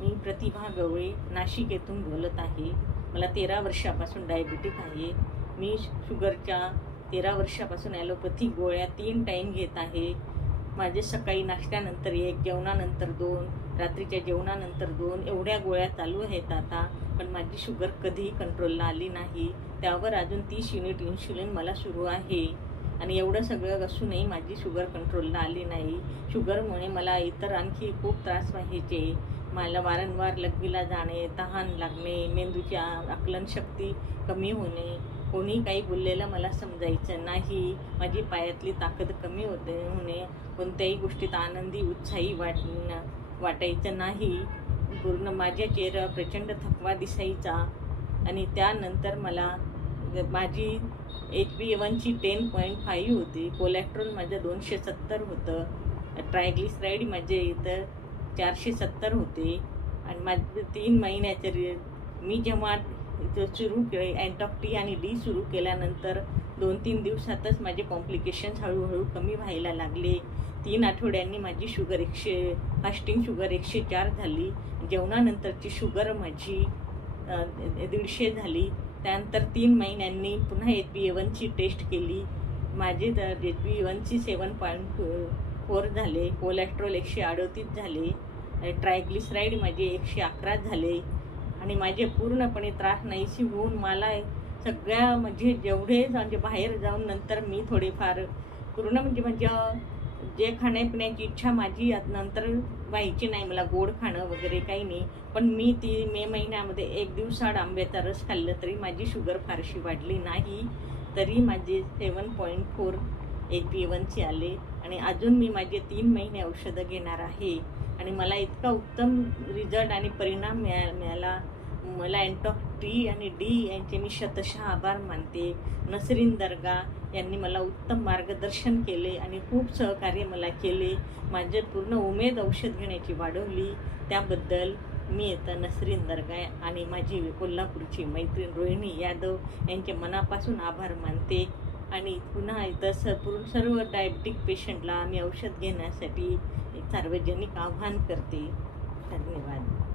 मी प्रतिभा गवळी नाशिक येथून बोलत आहे. मला 13 वर्षापासून डायबिटीक आहे. मी शुगरच्या 13 वर्षापासून ॲलोपॅथिक गोळ्या 3 टाईम घेत आहे. माझे सकाळी नाश्त्यानंतर 1, जेवणानंतर 2, रात्रीच्या जेवणानंतर 2 एवढ्या गोळ्या चालू आहेत आता. पण माझी शुगर कधीही कंट्रोलला आली नाही. त्यावर अजून 30 युनिट इन्शुलिन मला सुरू आहे. आणि एवढं सगळं असूनही माझी शुगर कंट्रोलला आली नाही. शुगरमुळे मला इतर आणखी खूप त्रास व्हायचे. मला वारंवार लघवीला जाणे, तहान लागणे, मेंदूची आकलनशक्ती कमी होणे, कोणी काही बोललेलं मला समजायचं नाही. माझी पायातली ताकद कमी होणे, कोणत्याही गोष्टीत आनंदी उत्साही वाटायचं नाही. पूर्ण माझ्या चेहऱ्यावर प्रचंड थकवा दिसायचा. आणि त्यानंतर मला माझी HbA1c 10.5 होती. कोलेस्ट्रॉल माझं 270 होतं. ट्रायग्लिसराईड माझे इथं 470 होते. आणि माझं 3 महिन्याचे मी जेव्हा सुरू केले अँटॉक-T आणि D सुरू केल्यानंतर 2-3 दिवसातच माझे कॉम्प्लिकेशन्स हळूहळू कमी व्हायला लागले. 3 आठवड्यांनी माझी शुगर फास्टिंग शुगर 104 झाली. जेवणानंतरची शुगर माझी 150 झाली. त्यानंतर 3 महिन्यांनी पुन्हा HbA1c टेस्ट केली. माझे HbA1c 7.4 झाले. कोलेस्ट्रॉल 138 झाले. ट्रायग्लिसराईड माझे 111 झाले. आणि माझे पूर्णपणे त्रास नाहीशी होऊन मला सगळ्या म्हणजे जेवढे म्हणजे बाहेर जाऊन नंतर मी थोडेफार पूर्ण म्हणजे जे खाण्यापिण्याची इच्छा माझी नंतर व्हायची नाही. मला गोड खाणं वगैरे काही नाही. पण मी मे महिन्यामध्ये 1 दिवसाआड आंब्याचा रस खाल्लं तरी माझी शुगर फारशी वाढली नाही. तरी माझे 7.4 HbA1c आले. आणि अजून मी माझे 3 महिने औषधं घेणार आहे. आणि मला इतका उत्तम रिझल्ट आणि परिणाम मिळाला. मला अँटॉक-T आणि D यांचे मी शतशः आभार मानते. नसरीन दर्गा यांनी मला उत्तम मार्गदर्शन केले आणि खूप सहकार्य मला केले. माझे पूर्ण उमेद औषध घेण्याची वाढवली. त्याबद्दल मी इथं नसरीन दर्गा आणि माझी कोल्हापूरची मैत्रीण रोहिणी यादव यांचे मनापासून आभार मानते. आणि पुन्हा इथं सर्व डायबिटिक पेशंटला मी औषध घेण्यासाठी एक सार्वजनिक आवाहन करते. धन्यवाद.